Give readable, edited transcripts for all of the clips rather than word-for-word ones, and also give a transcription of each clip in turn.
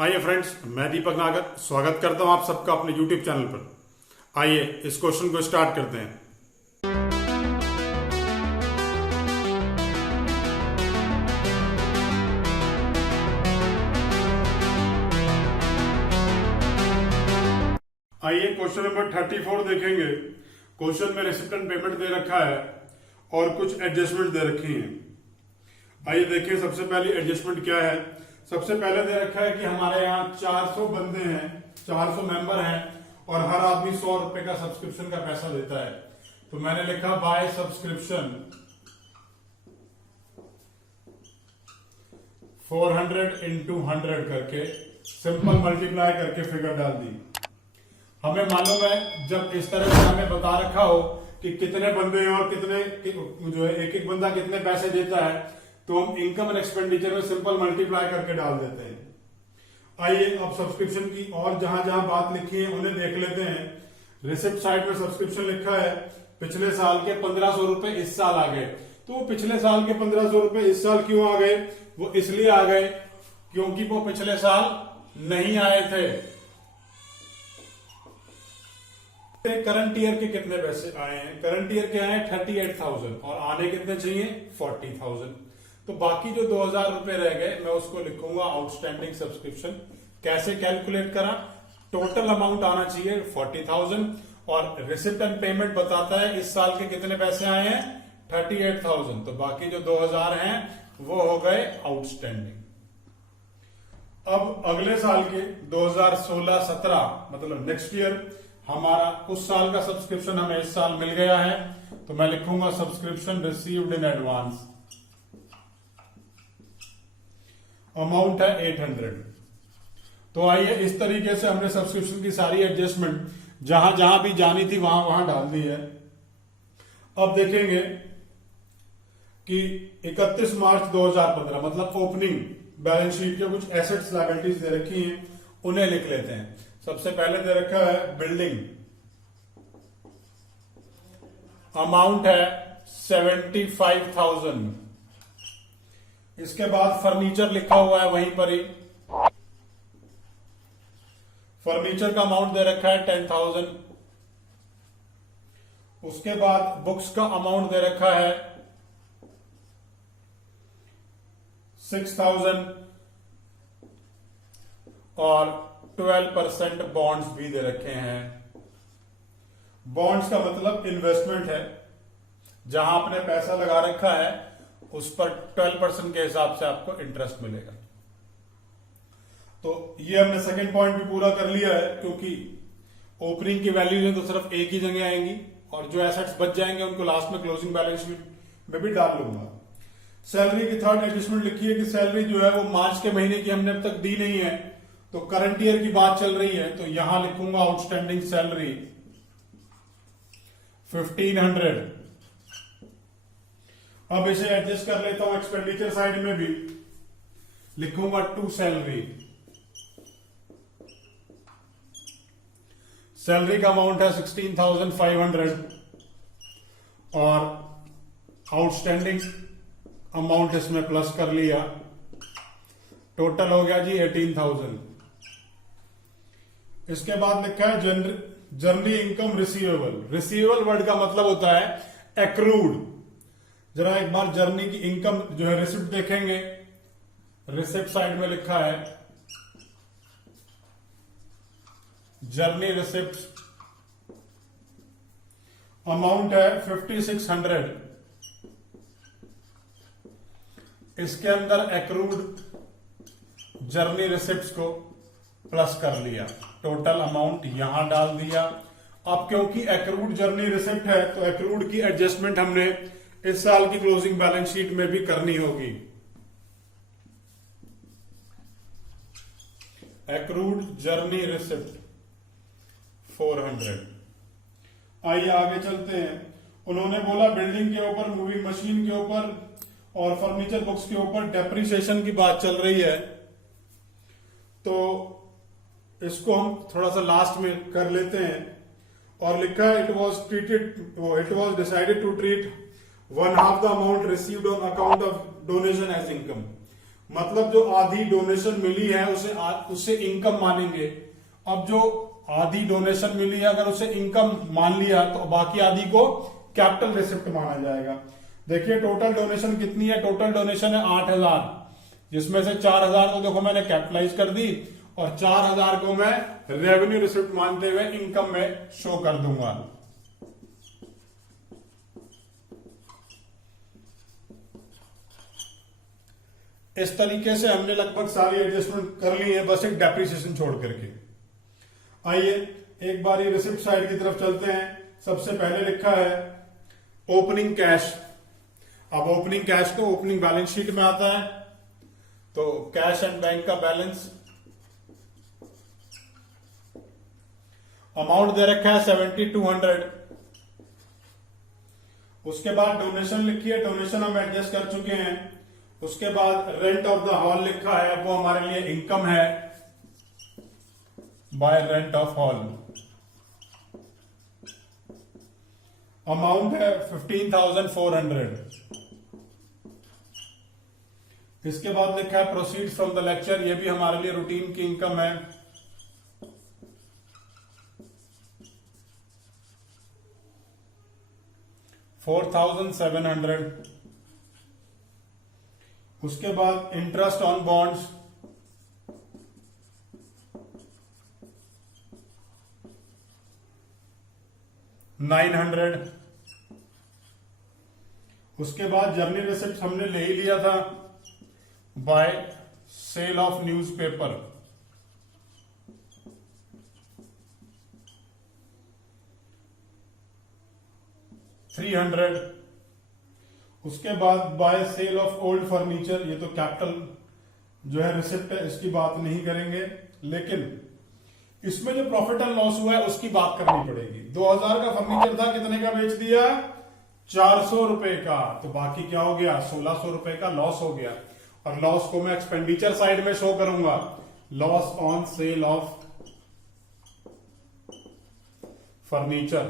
आइए फ्रेंड्स, मैं दीपक नागर स्वागत करता हूं आप सबका अपने YouTube चैनल पर। आइए इस क्वेश्चन को स्टार्ट करते हैं। आइए क्वेश्चन नंबर 34 देखेंगे। क्वेश्चन में रिसिप्ट एंड पेमेंट दे रखा है और कुछ एडजस्टमेंट दे रखी हैं। आइए देखिए, सबसे पहले एडजस्टमेंट क्या है। सबसे पहले दे रखा है कि हमारे यहाँ 400 बंदे हैं, 400 मेंबर हैं और हर आदमी 100 रुपए का सब्सक्रिप्शन का पैसा देता है। तो मैंने लिखा बाय सब्सक्रिप्शन 400 into 100 करके सिंपल मल्टीप्लाई करके फिगर डाल दी। हमें मालूम है जब इस तरह से हमें बता रखा हो कि कितने बंदे हैं और कितने जो है एक एक बंदा कितने पैसे देता है, तो हम इनकम एंड एक्सपेंडिचर में सिंपल मल्टीप्लाई करके डाल देते हैं। आइए अब सब्सक्रिप्शन की और जहां जहां बात लिखी है उन्हें देख लेते हैं। रिसिप्ट साइड में सब्सक्रिप्शन लिखा है पिछले साल के 1500 रुपए इस साल आ गए। तो वो पिछले साल के 1500 रुपए इस साल क्यों आ गए? वो इसलिए आ गए क्योंकि वो पिछले साल नहीं आए थे। करंट ईयर के कितने पैसे आए हैं? करंट ईयर के आए 38,000 और आने कितने चाहिए? 40,000। तो बाकी जो 2,000 रुपए रह गए मैं उसको लिखूंगा आउटस्टैंडिंग सब्सक्रिप्शन। कैसे कैलकुलेट करा? टोटल अमाउंट आना चाहिए 40,000 और रिसिप्ट एंड पेमेंट बताता है इस साल के कितने पैसे आए हैं 38,000। तो बाकी जो 2,000 हैं वो हो गए आउटस्टैंडिंग। अब अगले साल के 2016-17 मतलब नेक्स्ट ईयर हमारा उस साल का सब्सक्रिप्शन हमें इस साल मिल गया है। तो मैं लिखूंगा subscription received in advance, amount है 800। तो आइए इस तरीके से हमने सब्सक्रिप्शन की सारी एडजस्टमेंट जहां जहां भी जानी थी वहां वहां डाल दी है। अब देखेंगे कि 31 मार्च 2015 मतलब ओपनिंग बैलेंस शीट के कुछ एसेट्स लायबिलिटीज दे रखी हैं, उन्हें लिख लेते हैं। सबसे पहले दे रखा है बिल्डिंग, अमाउंट है 75,000। इसके बाद फर्नीचर लिखा हुआ है वहीं पर ही, फर्नीचर का अमाउंट दे रखा है 10,000। उसके बाद बुक्स का अमाउंट दे रखा है 6,000 और 12% बॉन्ड्स भी दे रखे हैं। बॉन्ड्स का मतलब इन्वेस्टमेंट है, जहां आपने पैसा लगा रखा है उस पर 12% के हिसाब से आपको इंटरेस्ट मिलेगा। तो ये हमने सेकंड पॉइंट भी पूरा कर लिया है, क्योंकि ओपनिंग की वैल्यू तो सिर्फ एक ही जगह आएंगी और जो एसेट्स बच जाएंगे उनको लास्ट में क्लोजिंग बैलेंस शीट में भी डाल लूंगा। सैलरी की थर्ड एडजस्टमेंट लिखी है कि सैलरी जो है वो मार्च के महीने की हमने अब तक दी नहीं है, तो करंट ईयर की बात चल रही है, तो यहां लिखूंगा आउटस्टैंडिंग सैलरी 1,500। अब इसे एडजस्ट कर लेता हूं एक्सपेंडिचर साइड में भी, लिखूंगा टू सैलरी। सैलरी का अमाउंट है 16,500 और आउटस्टैंडिंग अमाउंट इसमें प्लस कर लिया, टोटल हो गया जी 18,000। इसके बाद लिखा है journey income receivable. Receivable word का मतलब होता है एक्रूड। जरा एक बार जर्नी की इनकम जो है रिसिप्ट देखेंगे, रिसिप्ट साइड में लिखा है जर्नी रिसिप्ट, अमाउंट है 5,600। इसके अंदर एक्रूड जर्नी रिसिप्ट्स को प्लस कर लिया, टोटल अमाउंट यहां डाल दिया। अब क्योंकि एक्रूड जर्नी रिसिप्ट है तो एक्रूड की एडजस्टमेंट हमने इस साल की क्लोजिंग बैलेंस शीट में भी करनी होगी। Accrued journey receipt 400। आइए आगे चलते हैं। उन्होंने बोला बिल्डिंग के ऊपर, मूविंग मशीन के ऊपर और फर्नीचर बुक्स के ऊपर डेप्रिसिएशन की बात चल रही है, तो इसको हम थोड़ा सा लास्ट में कर लेते हैं। और लिखा है it was decided to treat 1/2 the amount received on account of donation as income. मतलब जो आधी डोनेशन मिली है उसे इनकम मानेंगे। अब जो आधी डोनेशन मिली है अगर उसे इनकम मान लिया तो बाकी आधी को कैपिटल रिसिप्ट माना जाएगा। देखिए टोटल डोनेशन कितनी है, टोटल डोनेशन है 8,000, जिसमें से 4,000 को देखो मैंने कैपिटलाइज कर दी और 4,000 को मैं रेवेन्यू रिसिप्ट मानते हुए इनकम में शो कर दूंगा। इस तरीके से हमने लगभग सारी एडजस्टमेंट कर ली है, बस एक डेप्रिसिएशन छोड़ करके। आइए एक बार ये रिसिप्ट साइड की तरफ चलते हैं। सबसे पहले लिखा है ओपनिंग कैश। अब ओपनिंग कैश तो ओपनिंग बैलेंस शीट में आता है, तो कैश एंड बैंक का बैलेंस, अमाउंट दे रखा है 7,200। उसके बाद डोनेशन लिखी है, डोनेशन हम एडजस्ट कर चुके हैं। उसके बाद रेंट ऑफ द हॉल लिखा है, वो हमारे लिए इनकम है bye rent of hall. Amount है 15,400। इसके बाद लिखा है प्रोसीड फ्रॉम द लेक्चर, ये भी हमारे लिए रूटीन की इनकम है। $4,700। उसके बाद इंटरेस्ट ऑन बॉन्ड्स, $900। उसके बाद जर्नी रिसिप्ट हमने ले ही लिया था बाय सेल ऑफ न्यूज़पेपर, $300। उसके बाद by sale of old furniture, ये तो कैपिटल जो है रिसिप्ट है, इसकी बात नहीं करेंगे, लेकिन इसमें जो प्रॉफिट एंड लॉस हुआ है उसकी बात करनी पड़ेगी। 2,000 का फर्नीचर था, कितने का बेच दिया, 400 रुपए का, तो बाकी क्या हो गया, 1,600 रुपए का लॉस हो गया। और लॉस को मैं एक्सपेंडिचर साइड में शो करूंगा, loss on sale of furniture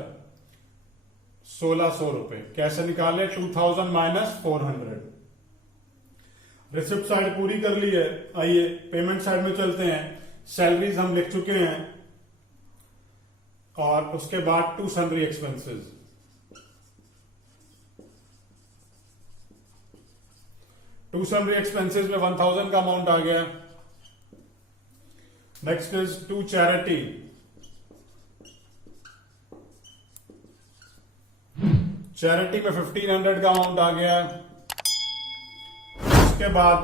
1,600 रुपए। कैसे निकाले, 2,000 माइनस 400। रिसिप्ट साइड पूरी कर ली है। आइए पेमेंट साइड में चलते हैं। सैलरीज हम लिख चुके हैं और उसके बाद to sundry expenses. To sundry expenses में 1,000 का अमाउंट आ गया। Next is to charity, charity में 1,500 का अमाउंट आ गया। उसके बाद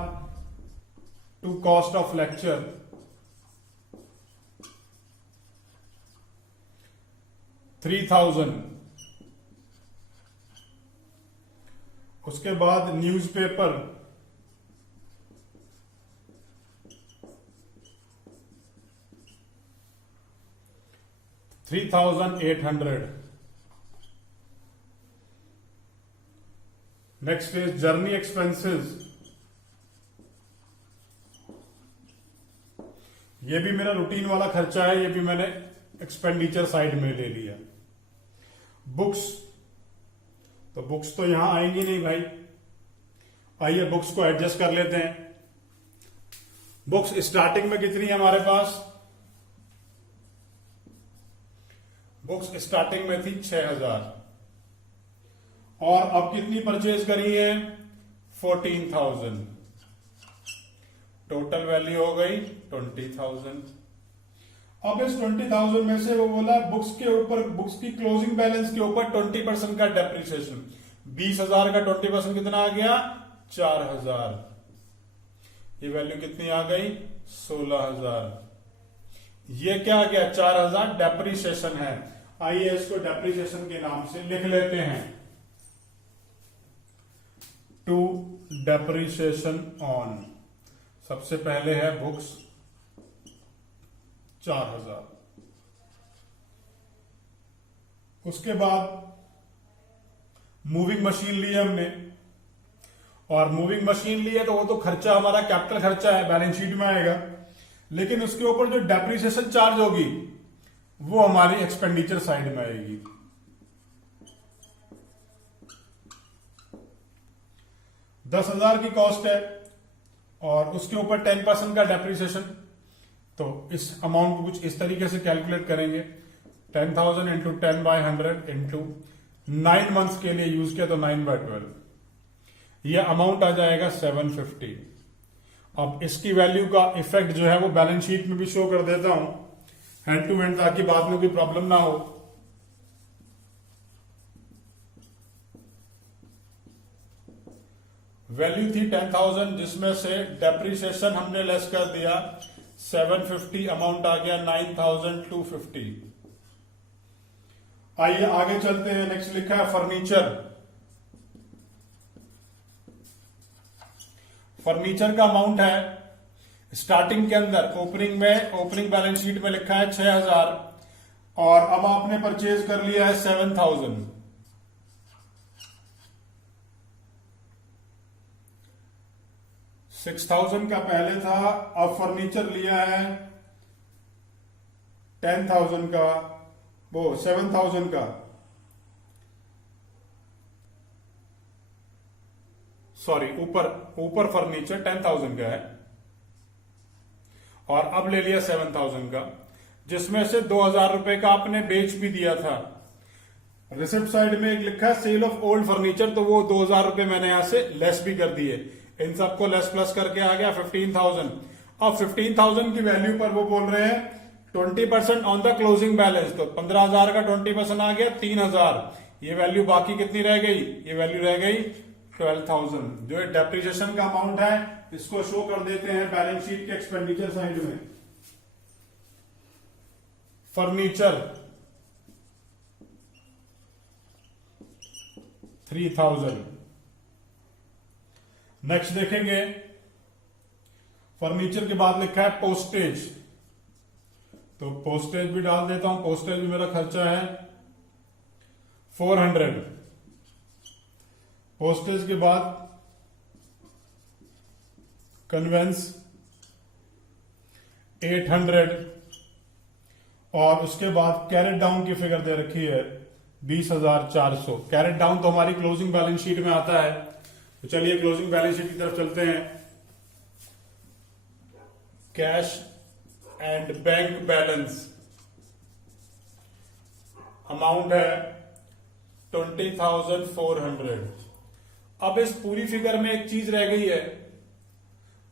टू कॉस्ट ऑफ लेक्चर, $3,000। उसके बाद newspaper, $3,800। Next is journey expenses, ये भी मेरा रूटीन वाला खर्चा है, ये भी मैंने एक्सपेंडिचर साइड में ले लिया। बुक्स, तो बुक्स तो यहां आएंगी नहीं भाई। आइए बुक्स को एडजस्ट कर लेते हैं। बुक्स स्टार्टिंग में कितनी है हमारे पास, बुक्स स्टार्टिंग में थी 6,000 और अब कितनी परचेज करी है, 14,000। टोटल वैल्यू हो गई 20,000। अब इस 20,000 में से वो बोला बुक्स के ऊपर, बुक्स की क्लोजिंग बैलेंस के ऊपर 20% का डेप्रिसिएशन। 20,000 का 20% कितना आ गया, 4,000। ये वैल्यू कितनी आ गई, 16,000। ये क्या आ गया, 4,000 डेप्रिसिएशन है। आइए इसको डेप्रिसिएशन के नाम से लिख लेते हैं, टू डेप्रिसिएशन ऑन। सबसे पहले है बुक्स 4,000। उसके बाद मूविंग मशीन ली है हमने, और मूविंग मशीन ली है तो वो तो खर्चा हमारा कैपिटल खर्चा है, बैलेंस शीट में आएगा, लेकिन उसके ऊपर जो डेप्रिसिएशन चार्ज होगी वो हमारी एक्सपेंडिचर साइड में आएगी। $10,000 की कॉस्ट है और उसके ऊपर 10% का डेप्रिसिएशन। तो इस अमाउंट को कुछ इस तरीके से कैलकुलेट करेंगे, 10,000 इंटू 10/100 इंटू 9 मंथ्स के लिए यूज किया तो 9/12, यह अमाउंट आ जाएगा 750। अब इसकी वैल्यू का इफेक्ट जो है वो बैलेंस शीट में भी शो कर देता हूं हैंड टू हैंड, ताकि बाद में कोई प्रॉब्लम ना हो। वैल्यू थी 10,000, जिसमें से डेप्रिसिएशन हमने लेस कर दिया 750, अमाउंट आ गया 9,250। आइए आगे चलते हैं। नेक्स्ट लिखा है फर्नीचर। फर्नीचर का अमाउंट है स्टार्टिंग के अंदर ओपनिंग बैलेंस शीट में लिखा है 6,000 और अब आपने परचेज कर लिया है 7,000। 6,000 का पहले था, अब फर्नीचर लिया है 10,000 का, वो 7,000 का, सॉरी ऊपर फर्नीचर 10,000 का है और अब ले लिया 7,000 का, जिसमें से 2,000 रुपए का आपने बेच भी दिया था। रिसिप्ट साइड में एक लिखा है सेल ऑफ ओल्ड फर्नीचर, तो वो 2,000 रुपए मैंने यहां से लेस भी कर दिए, इन सबको लेस प्लस करके आ गया 15,000। अब 15,000 की वैल्यू पर वो बोल रहे हैं 20% ऑन द क्लोजिंग बैलेंस, तो 15,000 का 20% आ गया 3,000। ये वैल्यू बाकी कितनी रह गई, ये वैल्यू रह गई 12,000। जो डेप्रिसिएशन का अमाउंट है इसको शो कर देते हैं बैलेंस शीट के एक्सपेंडिचर साइड में। फर्नीचर 3,000। नेक्स्ट देखेंगे फर्नीचर के बाद लिखा है पोस्टेज, तो पोस्टेज भी डाल देता हूं। पोस्टेज भी मेरा खर्चा है 400। पोस्टेज के बाद कन्वेंस 800 और उसके बाद कैरेट डाउन की फिगर दे रखी है 20,400। कैरेट डाउन तो हमारी क्लोजिंग बैलेंस शीट में आता है, तो चलिए क्लोजिंग बैलेंस शीट की तरफ चलते हैं। Cash and bank balance amount है 20,400। अब इस पूरी फिगर में एक चीज रह गई है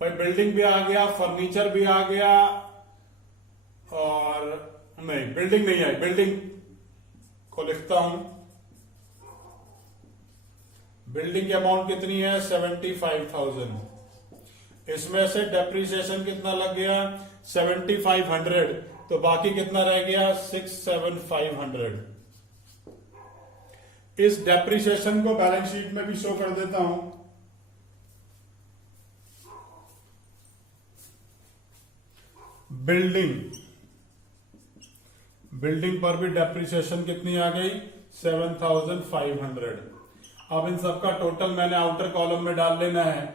भाई, बिल्डिंग भी आ गया, फर्नीचर भी आ गया, और नहीं बिल्डिंग नहीं आई, बिल्डिंग को लिखता हूं। बिल्डिंग की अमाउंट कितनी है 75,000। इसमें से डेप्रिसिएशन कितना लग गया 7,500, तो बाकी कितना रह गया 6,7,500। इस डेप्रिसिएशन को बैलेंस शीट में भी शो कर देता हूं। बिल्डिंग पर भी डेप्रिसिएशन कितनी आ गई 7,500। अब इन सबका टोटल मैंने आउटर कॉलम में डाल लेना है।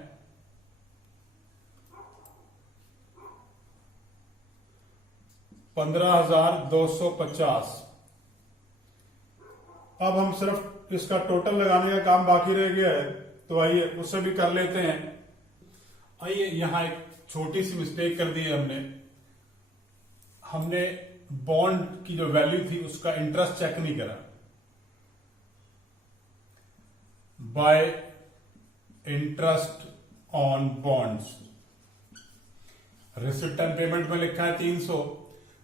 $15,250। अब हम सिर्फ इसका टोटल लगाने का काम बाकी रह गया है, तो आइए उससे भी कर लेते हैं। आइए यहां एक छोटी सी मिस्टेक कर दी है हमने बॉन्ड की जो वैल्यू थी उसका इंटरेस्ट चेक नहीं करा। Bye interest on bonds receipt and payment में लिखा है 300,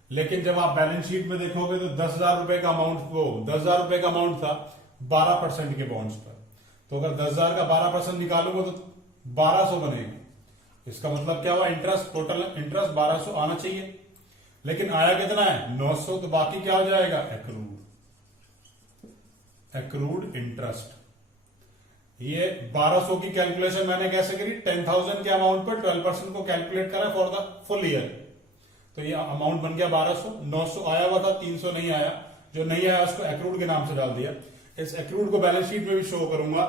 लेकिन जब आप बैलेंस शीट में देखोगे तो 10,000 रुपए का अमाउंट, वो 10,000 रुपए का अमाउंट था 12% के बॉन्ड्स पर। तो अगर 10,000 का 12% निकालोगे तो 1,200 बनेगी। इसका मतलब क्या हुआ, इंटरेस्ट, टोटल इंटरेस्ट 1,200 आना चाहिए, लेकिन आया कितना है 900। तो बाकी क्या हो जाएगा एक्रूड इंटरेस्ट। ये 1,200 की कैलकुलेशन मैंने कैसे करी, 10,000 के अमाउंट पर 12% को कैलकुलेट करा फॉर द फुल ईयर, तो ये अमाउंट बन गया 1,200। 900 आया हुआ था, 300 नहीं आया, जो नहीं आया उसको एक्रूड के नाम से डाल दिया। इस एक्रूड को बैलेंस शीट में भी शो करूंगा।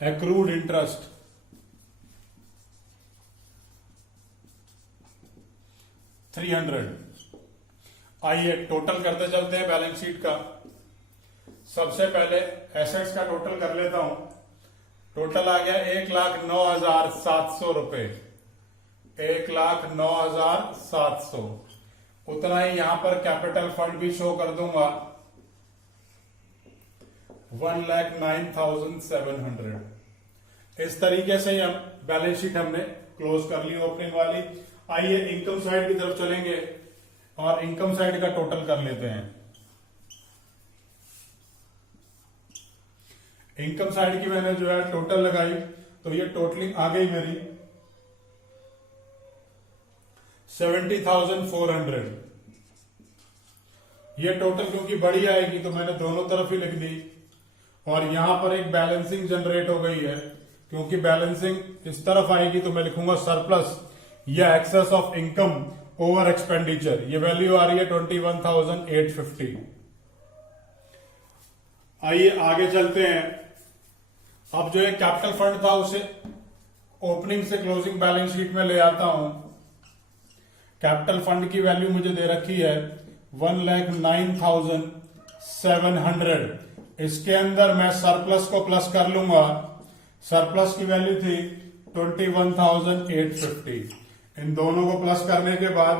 Accrued interest 300। आइए टोटल करते चलते हैं बैलेंस शीट का। सबसे पहले एसेट्स का टोटल कर लेता हूं। टोटल आ गया 1,09,700 रुपए, 1,09,700। उतना ही यहां पर कैपिटल फंड भी शो कर दूंगा 1,09,700। इस तरीके से हम बैलेंस शीट हमने क्लोज कर ली ओपनिंग वाली। आइए इनकम साइड की तरफ चलेंगे और इनकम साइड का टोटल कर लेते हैं। इनकम साइड की मैंने जो है टोटल लगाई, तो ये टोटलिंग आ गई मेरी 70,400। ये टोटल क्योंकि बड़ी आएगी तो मैंने दोनों तरफ ही लिख दी। और यहां पर एक बैलेंसिंग जनरेट हो गई है, क्योंकि बैलेंसिंग इस तरफ आएगी तो मैं लिखूंगा सरप्लस या excess of income over expenditure. ये वैल्यू आ रही है 21,850। आइए आगे चलते हैं। अब जो है कैपिटल फंड था उसे ओपनिंग से क्लोजिंग बैलेंस शीट में ले आता हूं। कैपिटल फंड की वैल्यू मुझे दे रखी है 1,09,700। इसके अंदर मैं सरप्लस को प्लस कर लूंगा। सरप्लस की वैल्यू थी 21,850। इन दोनों को प्लस करने के बाद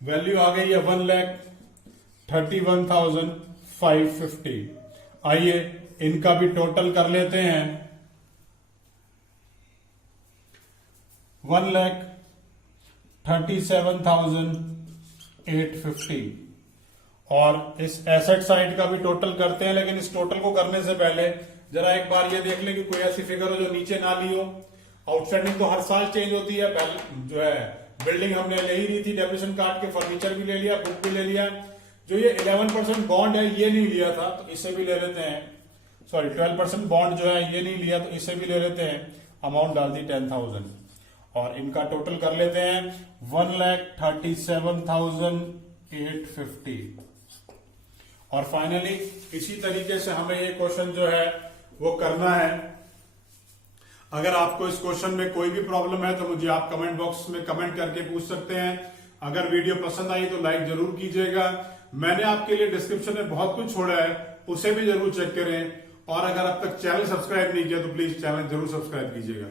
वैल्यू आ गई है 1,31,550। आइए इनका भी टोटल कर लेते हैं। 1,37,850। और इस एसेट साइड का भी टोटल करते हैं, लेकिन इस टोटल को करने से पहले जरा एक बार ये देख लें कि कोई ऐसी फिगर हो जो नीचे ना ली हो। आउटस्टैंडिंग तो हर साल चेंज होती है। जो है बिल्डिंग हमने ले ही रही थी, डेबिशन काट के फर्नीचर भी ले लिया, बुक भी ले लिया। जो ये 11% बॉन्ड है ये नहीं लिया था, तो इसे भी ले लेते हैं। सॉरी 12% बॉन्ड जो है ये नहीं लिया, तो इसे भी ले लेते हैं। अमाउंट डाल दी 10,000 और इनका टोटल कर लेते हैं 1,37,850। और फाइनली इसी तरीके से हमें ये क्वेश्चन जो है वो करना है। अगर आपको इस क्वेश्चन में कोई भी प्रॉब्लम है तो मुझे आप कमेंट बॉक्स में कमेंट करके पूछ सकते हैं। अगर वीडियो पसंद आई तो लाइक जरूर कीजिएगा। मैंने आपके लिए डिस्क्रिप्शन में बहुत कुछ छोड़ा है, उसे भी जरूर चेक करें। और अगर अब तक चैनल सब्सक्राइब नहीं किया तो प्लीज चैनल जरूर सब्सक्राइब कीजिएगा।